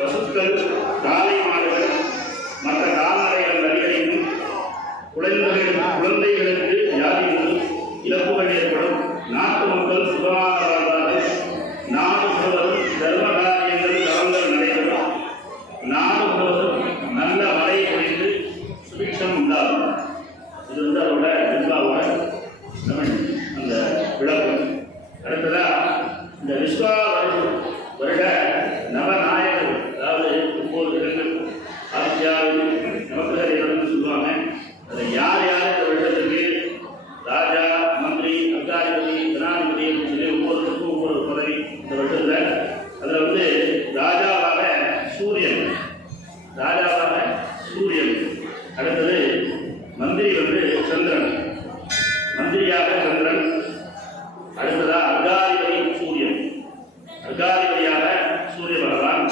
பசுக்கள், காளை மாடுகள், மற்ற கால்நடைகள் குழந்தைகளுக்கு வியாதிகள் இழப்புகள் ஏற்படும். நாட்டு மக்கள் சுகமாக வாழ்வார்கள். நாடு முழுவதும் தர்ம காரியங்கள் தவங்கள் நடைபெறும். நாடு முழுவதும் நல்ல மழை பொழிந்து சுபிட்சம் உண்டாகும். இது அதோட விஸ்வாவோட அந்த விளக்கம். அடுத்ததா இந்த விஸ்வா வருட நவநாயகர், அதாவது 9 கிரகங்கள் ஆதித்யாவில் நவக்கிரகங்கள் சொல்லுவாங்க. அதை யார் யார் இந்த வருடத்துக்கு ராஜா, மந்திரி, அப்தாதிபதி, ஜனாதிபதி சொல்லி ஒவ்வொருத்தருக்கும் ஒவ்வொரு பதவி இந்த வருடத்தில். அதில் ராஜாவாக சூரியன், அடுத்தது மந்திரி சந்திரன், மந்திரியாக சந்திரன். அடுத்ததா அர்காதிபதி சூரியன், அர்காதிபதியாக சூரிய பகவான்.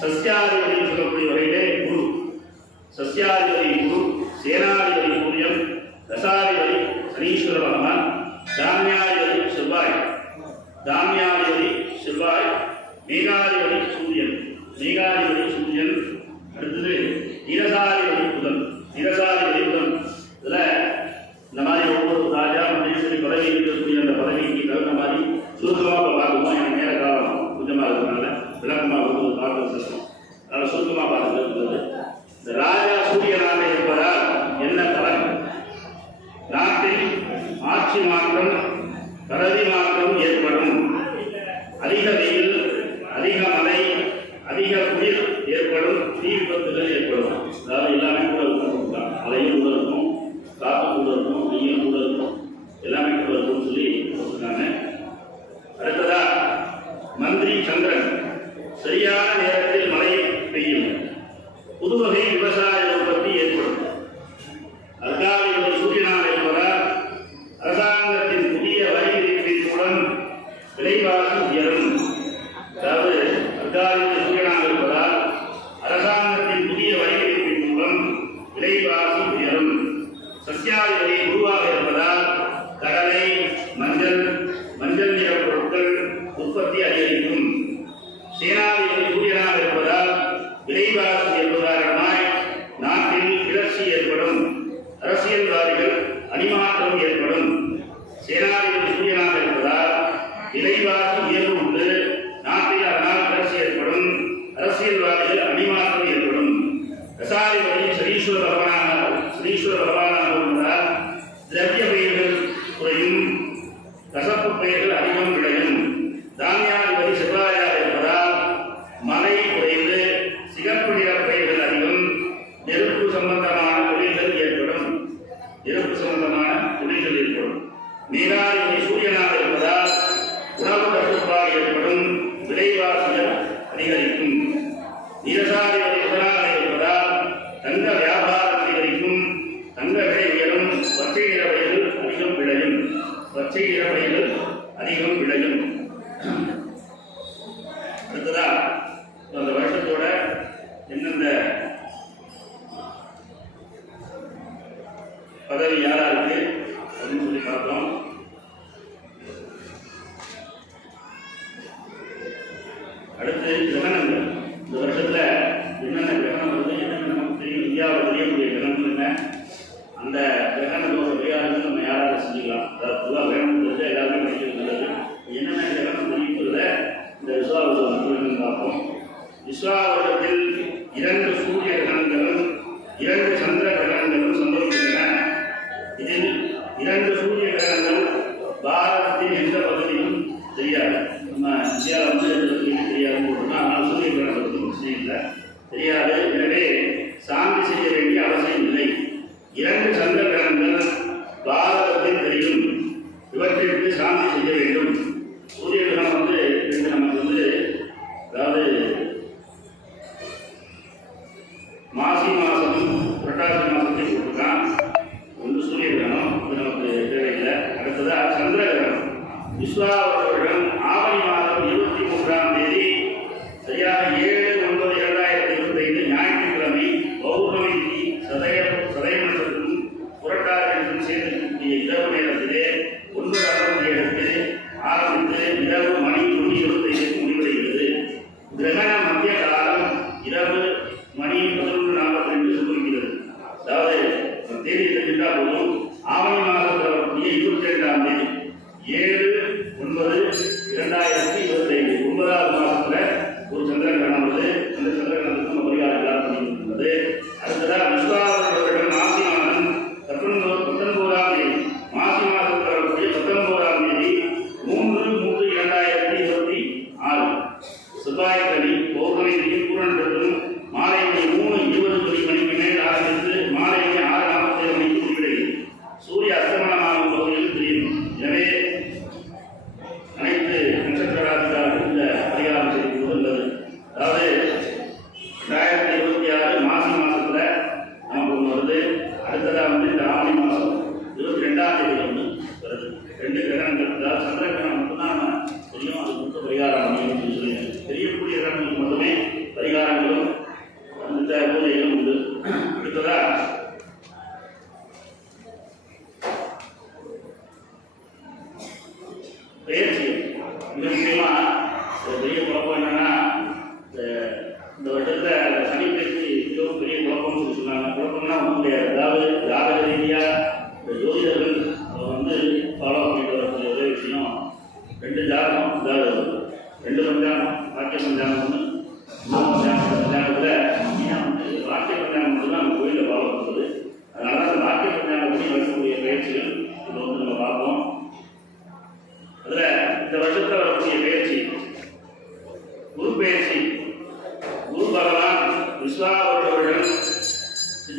சஸ்யாதிபதி சொல்லக்கூடிய வகையிலே குரு, சஸ்யாதிபதி குரு, சேனாதிபதி சூரியன், ரசாதிபதி சனீஸ்வர பகவான், தாமியாதிபதி செவ்வாய், மேகாதிபதி சூரியன், அடுத்தது நிரசாதிபதி புதன். இதில் இந்த மாதிரி ஒவ்வொரு ராஜா மந்திரி பதவி இருக்கக்கூடிய அந்த பதவிக்கு தகுந்த மாதிரி சுருக்கமாக பார்க்கணும். எனக்கு நேர காலம் கொஞ்சமாக இருக்கிறதுனால விளக்கமாக பார்க்க கஷ்டம். அதனால் சுருக்கமாக பார்க்கிறது. இந்த ராஜா சூரியனாக இருப்பதால் என்ன பலன்? நாட்டில் ஆட்சி மாற்றம், பதவி மாற்றம் ஏற்படும். அதிக வெயில், அதிக மழை, அதிக குளிர் ஏற்படும். தீ விபத்துகள் ஏற்படும். அதாவது எல்லாமே கூட இருக்கும். மழையும் கூட இருக்கும், காற்று கூட இருக்கும், வெயிலும் கூட இருக்கும், எல்லாமே கூட இருக்கும்னு சொல்லி சொல்லியிருக்காங்க. அடுத்ததா மந்திரி சந்திரன், சரியான நேரத்தில் மழை பெய்யும். புதுவகை விவசாய உற்பத்தி ஏற்படும். அர்காதிபதி சூரியனால் இருப்பதால் அரசாங்கத்தின் புதிய வரி விதிப்பின் மூலம் விலைவாசி உயரும். அதாவது அர்காதிபதி சூரியனால் இருப்பதால் அரசாங்கத்தின் புதிய வரி விதிப்பின் மூலம் விலைவாசி உயரும். சஸ்யாதிபதி குருவாக இருப்பதால் கடலை, மஞ்சள் நிற பொருட்கள் உற்பத்தி அதிகரிக்கும். சேனாதிபதி சூரியனாக இருப்பதால் விலைவாசி உயர்வு காரணமாய் நாட்டில் கிளர்ச்சி ஏற்படும். அரசியல்வாதிகள் அணிமாற்றம் ஏற்படும். சேனாதிபதி சூரியனாக இருப்பதால் விலைவாசி உயர்வு உண்டு. நாட்டில் அதனால் கிளர்ச்சி ஏற்படும். அரசியல்வாதிகள் அணிமாற்றம் ஏற்படும். ரசாதிபதி சனீஸ்வர பகவானாக இருப்பதால் திரவிய பயிர்கள் குறையும், கசப்பு பயிர்கள் அதிகம் விளையும். தானியாதிபதி செவ்வாயாக இருப்பதால் மழை குறைந்து சிகப்பு நிற பயிர்கள் அதிகம். நெருப்பு சம்பந்தமான தொழில்கள் ஏற்படும். மேகாதிபதி சூரியனாக இருப்பதால் உணவு கட்டுப்பாடு ஏற்படும். விலைவாசிகள் அதிகரிக்கும். நிரசாதிபதி புதனாக இருப்பதால் தங்க வியாபாரம் அதிகரிக்கும். தங்க விலை உயரும். பச்சை நிற பயிர்கள் அதிகம் விளையும். அடுத்ததா அந்த வருஷத்தோட எந்தெந்த பதவி யாரா இருக்கு அப்படின்னு சொல்லி பார்த்தோம். அடுத்து கிரகணங்கள். இந்த வருஷத்துல என்னென்ன கிரகணம் வருது, என்னென்ன நமக்கு தெரியும், இந்தியாவில் தெரியக்கூடிய கிரகணம் என்ன, அந்த கிரகணத்தோட விளையாடுகள் நம்ம யாராவது செஞ்சுக்கலாம். அதாவது பொதுவாக கிரகணம் தெரிஞ்ச எல்லாருமே படிக்கிறது நல்லது. என்னென்ன கிரகணம் தெரிவிக்கிறத இந்த விஸ்வாவசம் பார்ப்போம். விஸ்வாவசத்தில் 2 சூரிய கிரகணங்களும் 2 சந்திர கிரகணங்களும் சம்பவிக்கின்றன. இதில் 2 சூரிய கிரகங்கள்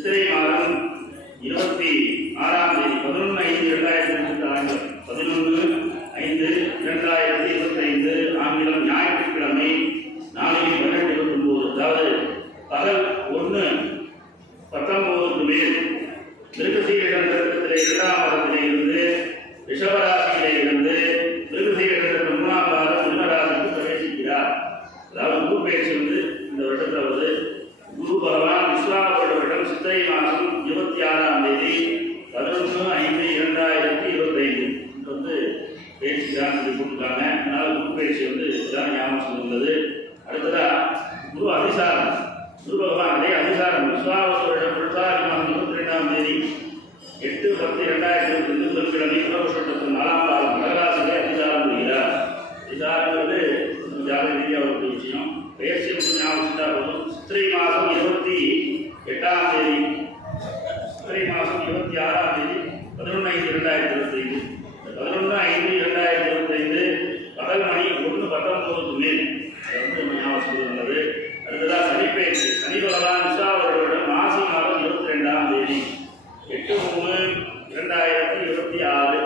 சித்திரை மாதம் 26ஆம் தேதி 11/5/2025 11/5/2025 ஆங்கிலம் ஞாயிற்றுக்கிழமை நாளை 12:29 அதாவது பகல் 1:19 மேல் மிருகசீரிஷ நட்சத்திரத்திலே 2ஆம் பாதத்திலே இருந்து ரிஷபராசியிலே இருந்து மிருகசீரிஷ நட்சத்திரம் 3ஆம் பாதம் மிதுன ராசிக்கு பிரவேசிக்கிறார். அதாவது குரு பயிற்சி இந்த வருடத்தில் வருது. குரு பகவான் விஸ்வாவருட வருடம் சித்திரை மாதம் 26ஆம் தேதி 11/5/2025 பயிற்சிக்கிறான்னு சொல்லி போட்டுருக்காங்க. அதனால குரு பயிற்சி இதான் ஞாபகம் உள்ளது. அடுத்ததா குரு அதிசாரம். குரு பகவான் அதே அதிசாரம் விஸ்வாவருட வருடம் புரட்டாதி மாதம் 22ஆம் தேதி 8/10/2025 புதன்கிழமை புறப்பட்டத்தின் 4ஆம் பாதம் கடகராசியிலே அதிசாரம் புரிகிறார். அதிசாரங்கிறது ஜாதக ரீதியாக ஒரு விஷயம். பயிற்சி ஞாபகம் போதும். சித்திரை மாதம் 28ஆம் தேதி சித்திரை மாதம் 26ஆம் தேதி 11/5/2025 11/5/2025 பகல் மணி 1:19 மேல் ஞாபகம் உள்ளது. அடுத்ததாக சனிப்பயிற்சி. சனி பகவான் விஸ்வாவருடன் மாசி மாதம் 22ஆம் தேதி 8/3/2026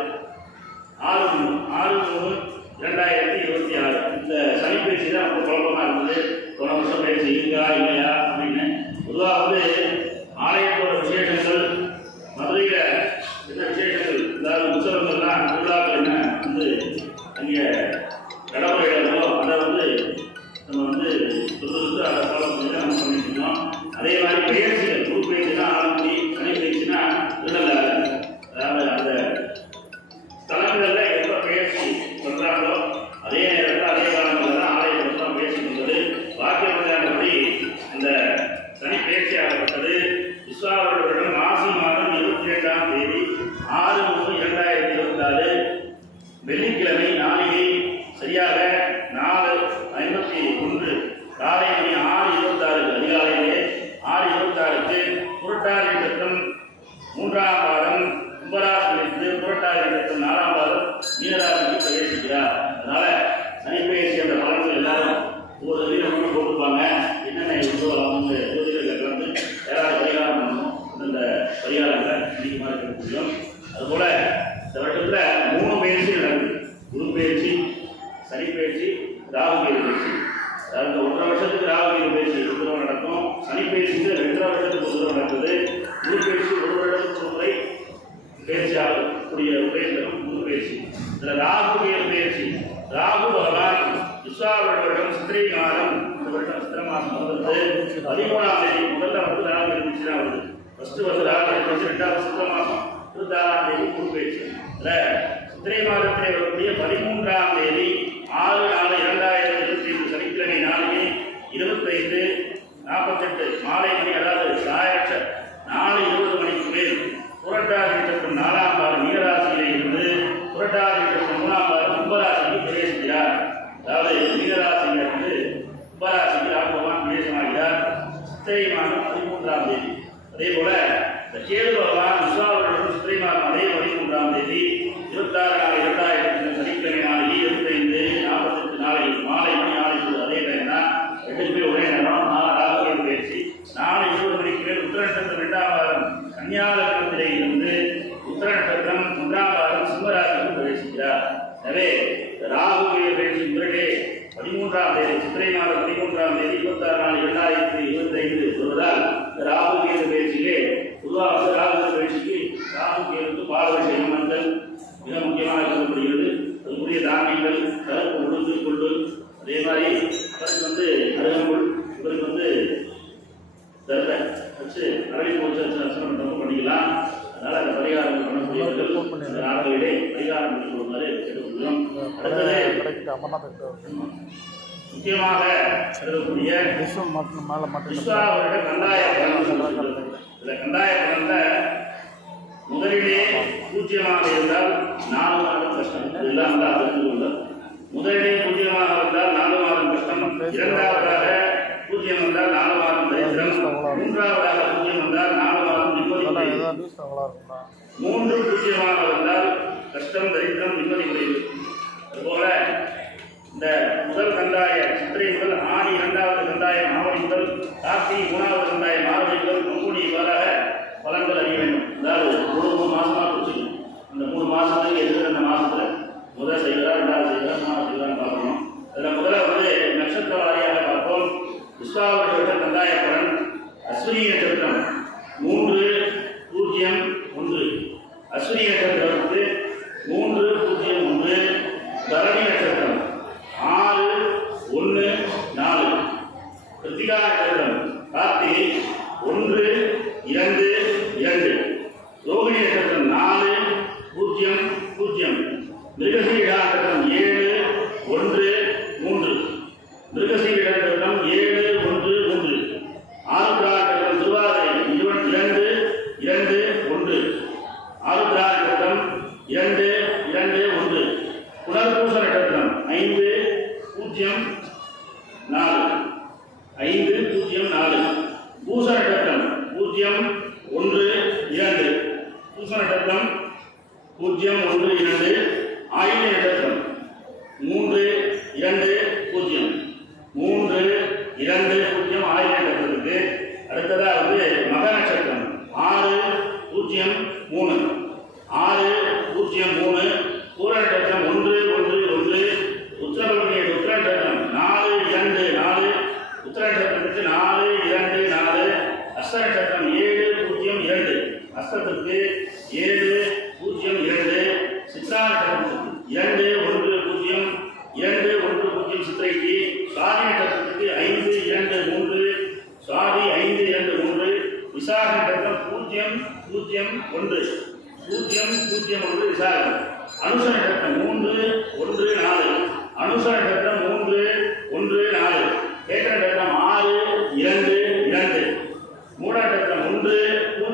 6/3/2026 இந்த சனிப்பயிற்சி தான் ரொம்ப குழப்பமாக இருந்தது. போன வருஷம் பயிற்சி இருக்கா இல்லையா அப்படின்னு. பொதுவாக ஆலயத்தோட விசேஷங்கள் மதுரையில் என்ன விசேஷங்கள் அதாவது உற்சவங்கள்லாம் திருவிழாக்கள் என்ன அங்கே கடவுளோ அதை நம்ம சொல்லுறது அதை ஃபாலோ பண்ணி நம்ம பண்ணிட்டு இருக்கோம். அதே மாதிரி பயிற்சிகள் குரு பயிற்சினா ஆரம்பி சனி பயிற்சினா திருநள்ளாறு அதாவது அந்த ஸ்தலங்களில் எப்போ பயிற்சி சொல்கிறாங்களோ அதே நேரத்தில் அதே காலங்களில் தான் ஆலயத்தில் தான் பயிற்சி பண்ணுறது. வாக்கிய படி அந்த சனி பயிற்சி ஆகப்பட்டது விஸ்வாவருட வருடம் மாசி மாதம் 22ஆம் தேதி 6/3/2026 வெள்ளிக்கிழமை நாளிகை சரியாக 4:51 காலை மணி 6:26 அதிகாலையிலே 6:26க்கு புரட்டாதி நட்சத்திரம் 3ஆம் பாதம் கும்பராசியிலிருந்து புரட்டாதி நட்சத்திரம் 4ஆம் பாதம் மீனராசிக்கு பிரவேசிக்கிறார். அதனால சனிப்பயிற்சி என்ற பலன்கள் எல்லாரும் ஒவ்வொரு வீரர்களும் போட்டுப்பாங்க. என்னென்ன ஜோதிடர்கள் கலந்து ஏதாவது பரிகாரம் பண்ணணும். அந்த பரிகாரங்களை அதிகமாக இருக்க முடியும். அதுபோல இந்த வருடத்தில் 3 பயிற்சி நடக்குது. குரு பயிற்சி, சனி பயிற்சி, ராகு கேது பயிற்சி. அதாவது 1.5 வருஷத்துக்கு ராகு கேது பயிற்சி ஒரு தடவை நடக்கும். சனி பயிற்சிக்கு 2.5 வருஷத்துக்கு ஒரு தடவை நடக்குது. குரு பயிற்சி 1 வருடத்துக்கு ஒரு முறை பயிற்சியாகக்கூடிய உபயோகம் குரு பயிற்சி. இதில் ராகு கேது பயிற்சி. ராகு பகவான் விஸ்வாவருடம் சித்திரை மாதம் இந்த வருடம் சித்திரை மாதம் 13ஆம் தேதி முதல்ல ராகு கேது பயிற்சி தான் வருது. ஃபர்ஸ்ட் ராகு கேது பயிற்சி, 2வது சித்திரை மாதம் 26ஆம் தேதி குரு பயிற்சி. சித்திரை மாதத்திலே வரக்கூடிய 13ஆம் தேதி 6/4/2025 சனிக்கிழமை நாளிகை 25:48 மாலை மணி அதாவது சாயற்ற 4:20 மணிக்கு மேல் புரட்டாதி நட்சத்திரம் 4ஆம் பாதம் மீனராசியிலே இருந்து புரட்டாதி நட்சத்திரம் 3ஆம் பாதம் கும்பராசிக்கு பிரவேசிக்கிறார். அதாவது மீனராசியிலிருந்து கும்பராசிக்கு ராகு பகவான் பிரவேசமாகிறார் சித்திரை மாதம் 13ஆம் தேதி. அதே போல இந்த கேது பகவான் விஸ்வாவருடன் சித்திரை மாதம் அதே 13ஆம் தேதி 26/4/2025 சனிக்கிழமை நாளிகை 25:48 நாளை மாலை மணி 6:20 அதே டைம் தான் 2 பேர் ஒரே நேரம் ராகு கேது பயிற்சி. 4:20 மணிக்கு மேல் உத்திர நட்சத்திரம் 2ஆம் பாதம் கன்னியா லக்னத்திலே இருந்து உத்திர நட்சத்திரம் 3ஆம் பாதம் சிம்மராசிக்கு பிரவேசிக்கிறார். எனவே ராகு கேது பயிற்சி முதலே 13ஆம் தேதி சித்திரை மாதம் 13ஆம் தேதி 26/4/2025 வருவதால் ராகு கேது பயிற்சியிலே பொதுவாக ராகு கேது பயிற்சிக்கு ராகு கேதுக்கு பாலபிஷேகம் பண்ணல் மிக முக்கியமாக கருதப்படுகிறது. அதுக்குரிய தானியங்கள் கருப்பு உளுந்து கொண்டு அதே மாதிரி அவருக்கு அருகம்புல் இவருக்கு தரத்தை வச்சு அரளிப்பூ வச்சு அர்ச்சனை பண்ணிக்கலாம். அதனால அந்த பரிகாரம் பண்ணக்கூடியவர்கள் அந்த நாட்களிலே பரிகாரம் பண்ணி கொடுக்குமாறு கேட்டுக்கொள்கிறோம். அடுத்தது முக்கியமாக இருக்கக்கூடிய விஸ்வாவருட கந்தாய பலன். இந்த கந்தாய பலன்ல முதலிலே பூஜ்யமாக இருந்தால் 4 மாதம் கஷ்டம். இதெல்லாம் நல்லா தெரிந்து கொள்ளும். முதலிலே பூஜ்யமாக இருந்தால் 4 மாதம் கஷ்டம். 2ஆவதாக பூஜ்யம் வந்தால் 4 மாதம் தரித்திரம். 3ஆவதாக பூஜ்யம் வந்தால் 4 மாதம் நிம்மதி. 3 பூஜ்யமாக வந்தால் கஷ்டம், தரித்திரம், நிம்மதி குறைவு. அதுபோல இந்த முதல் கந்தாய சித்திரை முதல் ஆணி, 2வது கந்தாயம் ஆவணி முதல் கார்த்திகை, 3வது கந்தாயம் ஆவணி முதல் பங்குனி இவ்வாறாக 2. ரோகிணி நட்சத்திரம் 4 0 0. மிருகசீரிஷா நட்சத்திரம் 7 1 3. மிருகசீரிஷா நட்சத்திரம் 7 1 3. ஆருத்ரா நட்சத்திரம் திருவாதிரை 2 2 1. ஆருத்ரா நட்சத்திரம் 2 2 1. புனர்பூச நட்சத்திரம் 5 0 4 5 0 4. பூச நட்சத்திரம் 0 1 2. பூச நட்சத்திரம் 0 1 2. ஆயில்ய நட்சத்திரம் 3 2 0. 3 2 0 ஆயில்ய நட்சத்திரத்துக்கு. அடுத்ததா மக நட்சத்திரம் 6 0 3. 6 0 3. பூர நட்சத்திரம் 1 1 1. உத்திரபல்கி உத்திர நட்சத்திரம் 4 2 4. உத்திர நட்சத்திரத்துக்கு 4 2 4. அஸ்த நட்சத்திரம் 7 0 2. அஸ்தத்துக்கு 7 0 2. சித்ரா நட்சத்திரத்துக்கு 2 1 0 2 1 0. சித்திரைக்கு. சாதி நட்சத்திரத்துக்கு 5 2 3. சாதி 5 2 3. விசாக நட்சத்திரம் 0 0 1 0 0 1. விசாகம். அனுச நட்சத்திரம் 3 1 4. அனுச நட்சத்திரம் 3 1 4. கேட்ட நட்சத்திரம் 6 2 2. மூட நட்சத்திரம் 1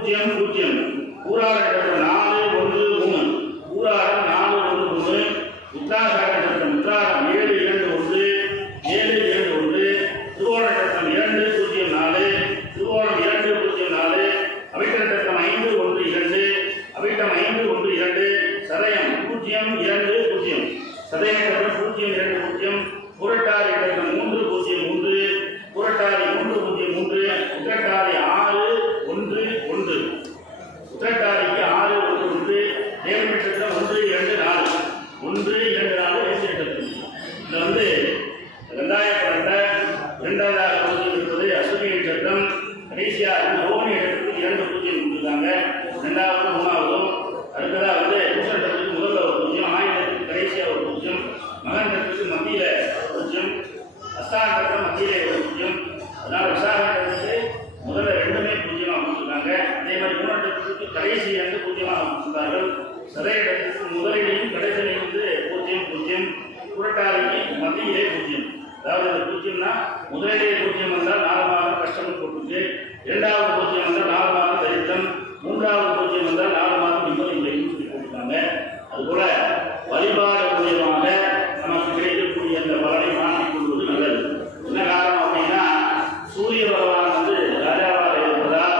0 0. பூராட நட்சத்திரம் 4 1 3. பூராடம் 4 1 3. உத்திராஷாட நட்சத்திரம் உத்திராடம் 7 2 1 7 2 1. திருவோண நட்சத்திரம் 2 0 4. திருவோணம் 2 0 4. அவிட்ட நட்சத்திரம் 5 1 2. அவிட்டம் 5 1 2. சதயம் 0 2 0. சதய நட்சத்திரம் 0 2 0. புரட்டாதி நட்சத்திரம் 3 0 3. புரட்டாதி 3 0 3. உத்திரட்டாதி 6 1 1. உத்திரட்டாதிக்கு 6 1 1. தேவ நட்சத்திரம் 1 2 4. 1 2 4 வேசி நட்சத்திரம். இதில் 2012 இருப்பது அஸ்வினி நட்சத்திரம். கடைசியாக ரோகிணி நட்சத்திரத்துக்கு 2 0 கொடுத்துருக்காங்க. 2வது 3வதும். அடுத்ததாக பூச நட்சத்திரத்துக்கு முதல்ல ஒரு 0. ஆயிரத்துக்கு கடைசியாக ஒரு 0. மகன் நட்சத்திரத்துக்கு மத்தியில் 0. அஸ்தா நட்சத்திரம் மத்தியிலே ஒரு 0. அதனால் விசாக நட்சத்திரத்துக்கு முதல்ல 2மே 0 கொடுத்துருக்காங்க. அதே மாதிரி மூல நட்சத்திரத்துக்கு கடைசி 2 0 கொடுத்துருக்கார்கள். சதய நட்சத்திரத்துக்கு முதலிலையும் கடைசியிலையும் 0 0. புரட்டாதிக்கு மத்தியிலே 0. அதாவது 0னா முதலிலே 0 வந்தால் 4 மாதம் கஷ்டம் போட்டுருக்கு. 2வது 0 வந்தால் 4 மாதம் தரித்திரம். 3வது 0 வந்தால் 4 மாதம் நிம்மதி இல்லைன்னு சொல்லி போட்டுருக்காங்க. அதுபோல வழிபாடு மூலியமாக நமக்கு கிடைக்கக்கூடிய அந்த பலனை மாற்றிக் கொள்வது நல்லது. என்ன காரணம் அப்படின்னா சூரிய பகவான் ராஜாவாக இருப்பதால்,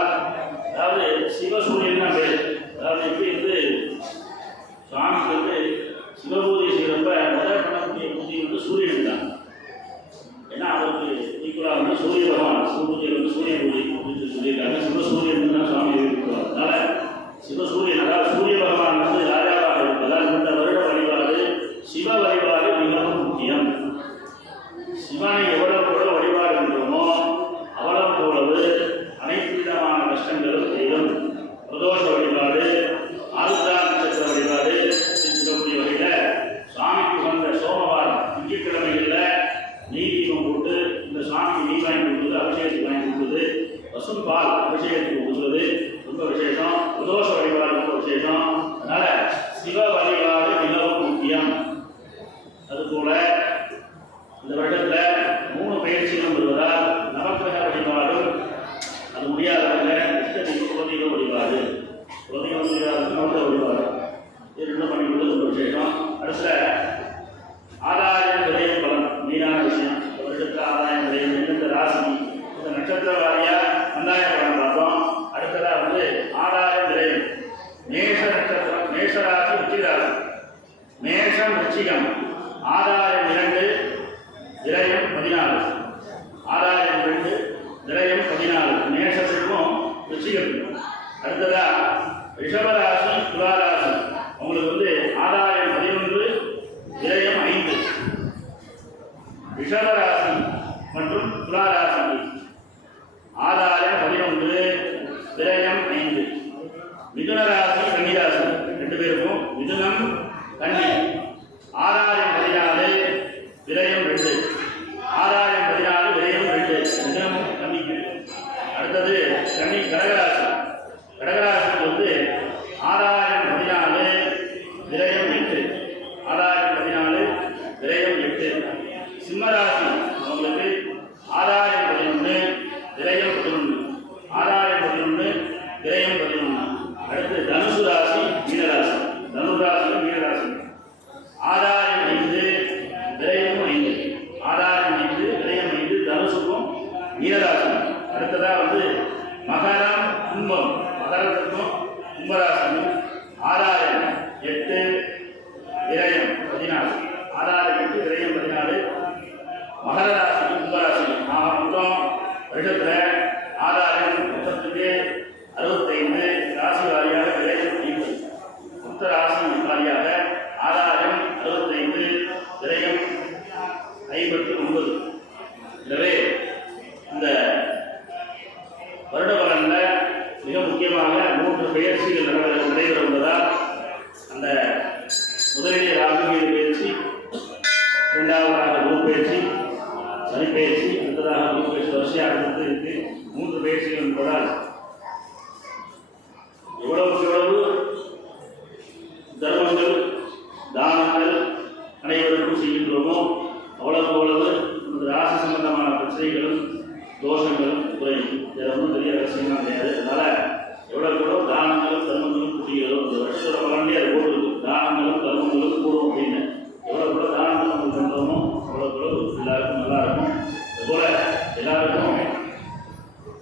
அதாவது சிவசூரியன் தான் பேர். அதாவது எப்படி சுவாமிக்கு சிவபூஜை செய்கிறப்ப முதல் பண்ணக்கூடிய பூஜை சூரியன் தான். ஏன்னா அவருக்கு ஈக்குவலாக சூரிய பகவான் சிவபூஜை சூரிய பூஜை அப்படின்னு சொல்லியிருக்காங்க. சிவசூரியன் தான் சுவாமி இருக்கிறார். அதனால சிவசூரியன், அதாவது சூரிய பகவான் ராஜாவாக இருப்பதால் இந்த வருட வழிபாடு சிவ வழிபாடு மிகவும் முக்கியம். சிவனை எவ்வளவு வழிபாடு பண்றோமோ அவ்வளவு போலவு அனைத்து விதமான கஷ்டங்களும் செய்யும். பிரதோஷ வழிபாடு, ஆருத்ரா நட்சத்திர வழிபாடு இருக்கக்கூடிய வகையில் சுவாமிக்கு வந்த சோமவாரம் திங்கட்கிழமைகளில் நெய் தீபம் போட்டு இந்த சுவாமிக்கு நெய் வாங்கி கொடுக்குறது, அபிஷேகத்துக்கு வாங்கி கொடுக்குறது, பசும் பால் அபிஷேகத்துக்கு கொடுக்குறது ரொம்ப விசேஷம். பிரதோஷ வழிபாடு ரொம்ப விசேஷம். அதனால சிவ வழிபாடு மிகவும் முக்கியம். அதுபோல இந்த வருடத்தில் 3 பயிற்சிகளும் வருவதால் நவக்கிரக வழிபாடும் அது முடியாதவங்க குலதெய்வ வழிபாடு, குலதெய்வ வழிபாடு இது 2 பண்ணி கொடுத்து ரொம்ப விசேஷம். அடுத்த ஆதாயம் விரைவு பலன் மெயினான விஷயம். இந்த வருடத்தில் ஆதாயம் விரைவு எந்தெந்த ராசி இந்த நட்சத்திர வாரியா சந்தாய பலன் பார்த்தோம். அடுத்ததாக ஆதாயம் விரைவு மேஷ நட்சத்திரம், மேஷராசி உச்சிராசி. மேஷம் ரிச்சிகம். ஆதாயம் 2 விரயம் 14. ஆதாயம் 2 விரயம் 14 மேஷத்திற்கும் ரிச்சிகத்திற்கும். அடுத்ததா ரிஷபராசி துலாராசி. உங்களுக்கு ஆதாயம் 11 விரயம் 5. ரிஷபராசி மற்றும் துலாராசி ஆதாயம் 11 விரயம் 5. மிதுனராசி கன்னிராசி 2 பேருக்கும் மிதுனம் கன்னி. ஆதாயம் 14 விரயம் 2. ஆதாயம் 14 விரயம் 2 மிதுனம் கன்னிக்கு. அடுத்தது கன்னி கடகராசி. கடகராசி மகரத்துக்கும் கும்பராசிக்கும் 6 8 விரயம் 14 6 8 விரயம் 14 மகர ராசிக்கும் கும்பராசிக்கும் மொத்தம் வருஷத்தில் 6 மொத்தத்துக்கு 65 ராசி வாரியாக விரயம் 50 மொத்த ராசி வாரியாக 6 65 விரயம் 59. எனவே இந்த வருட பலனில் மிக முக்கியமாக 3 பெயர்ச்சிகள் நடைபெற உள்ளதால் அந்த முதலிலே ராகுகேது பயிற்சி, இரண்டாவதாக குரு பயிற்சி, சனி பயிற்சி, அடுத்ததாக குரு பயிற்சி வரிசையாக இருக்கு. 3 பயிற்சிகள் என்பதால் எவ்வளவு தர்மங்கள் தானங்கள் அனைவருக்கும் செய்கின்றோமோ அவ்வளவு நமது ராசி சம்பந்தமான பிரச்சனைகளும் தோஷங்களும் குறையும். இதில் ஒன்றும் பெரிய ரகசியமாக கிடையாது. அதனால் எவ்வளோ தானங்களும் தர்மங்களும் கூடுகிறதோ இந்த வருஷத்தோட பலன்லேயே அது போட்டுருக்கு. தானங்களும் தர்மங்களும் கூடும் அப்படின்னு எவ்வளோ தானங்கள் நம்ம பண்ணுறோமோ அவ்வளோ எல்லாருக்கும் நல்லா இருக்கும். அதுபோல் எல்லாருக்கும்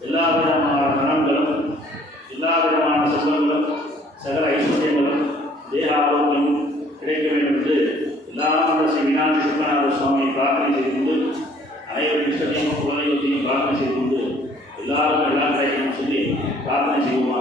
எல்லா விதமான நலன்களும் எல்லா விதமான செல்வங்களும் சகல ஐஸ்வர்யங்களும் தேக ஆரோக்கியமும் கிடைக்க வேண்டும் என்று எல்லாரும் ஸ்ரீ மீனாட்சி சுப்பநாத சுவாமியை பிரார்த்தனை செய்து கொண்டு அனைவரும் இஷ்டத்தையும் குலதெய்வத்தையும் பிரார்த்தனை செய்து கொண்டு எல்லாருக்கும் எல்லாம் கிடைக்கணும்னு சொல்லி பிரார்த்தனை செய்வோமா.